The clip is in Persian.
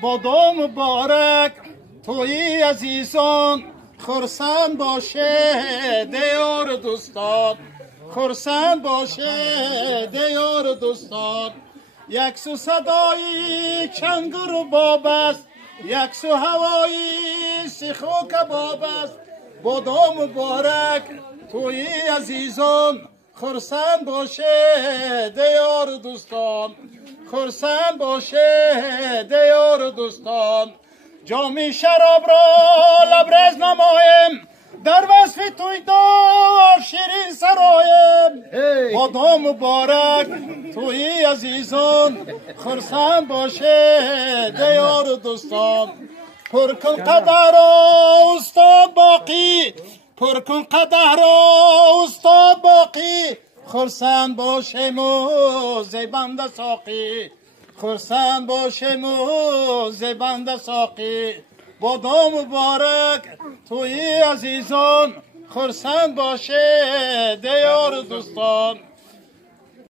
بادا مبارک توی عزیزان خرسند باشه دیار دوستان خرسند باشه دیار دوستان یک سو صدای چنگ و باب است یک سو هوایی سیخ و کباب است بادا مبارک توی عزیزان خرسند باشه دیار دوستان خرسند باشه دیار دوستان جامی شراب را لبریز نمایم در وصف توی دار شیرین سرایم بادا مبارک توی عزیزان خرسند باشه دیار دوستان پرکن قدر استاد باقی پرکن قدر استاد باقی خرسند باشه موزه بنده ساقی خرسند باشه موزه بنده ساقی بادا مبارک توی عزیزان خرسند باشه دیار دوستان